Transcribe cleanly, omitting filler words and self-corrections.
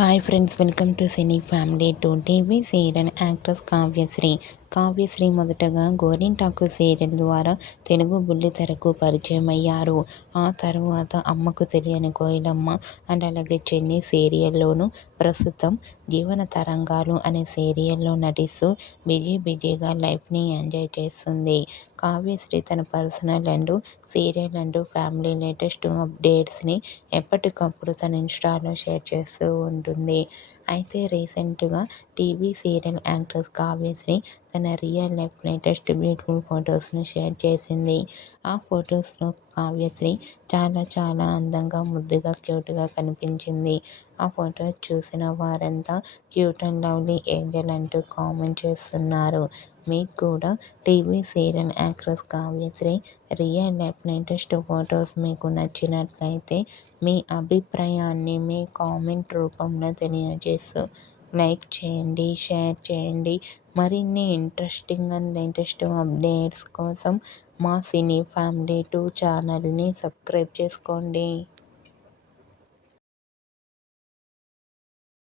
Hi friends, welcome to cine family to TV serial actress Kavyasri. Kavyasri మొదటగా గోరింటాకు serial ద్వారా తెలుగు బుల్లితెరకు పరిచయం అయ్యారు. ఆ తర్వాత అమ్మకు తెలియని కోయిలమ్మ అండ్ అలాగే చెన్ని సీరియల్లోనూ, ప్రస్తుతం జీవన తరంగాలు అనే సీరియల్లో నటిస్తూ బిజీగా లైఫ్ని ఎంజాయ్ చేస్తుంది. కావ్యశ్రీ తన personal and serial and family latest అప్డేట్స్ని ఎప్పటికప్పుడు తన ఇన్స్టాలో షేర్ చేస్తూ ఉంటుంది. అయితే రీసెంట్గా టీవీ సీరియల్ యాక్ట్రెస్ కావ్యశ్రీ తన రియల్ లైఫ్ లేటెస్ట్ బ్యూటిఫుల్ ఫొటోస్ని షేర్ చేసింది. ఆ ఫొటోస్లో కావ్యశ్రీ చాలా అందంగా, ముద్దుగా, క్యూట్గా కనిపించింది. ఆ ఫొటోస్ చూసిన వారంతా క్యూట్ అండ్ లవ్లీ ఏంజల్ అంటూ కామెంట్ చేస్తున్నారు. మీకు కూడా TV serial actress Kavyasri real life latest photos మీకు నచ్చినట్లయితే మీ అభిప్రాయాన్ని మీ కామెంట్ రూపంలో తెలియజేస్తూ లైక్ చేయండి, షేర్ చేయండి. మరిన్ని ఇంట్రెస్టింగ్ అండ్ లేటెస్ట్ అప్డేట్స్ కోసం మా సినీ ఫ్యామిలీ 2 ఛానల్ని సబ్స్క్రైబ్ చేసుకోండి.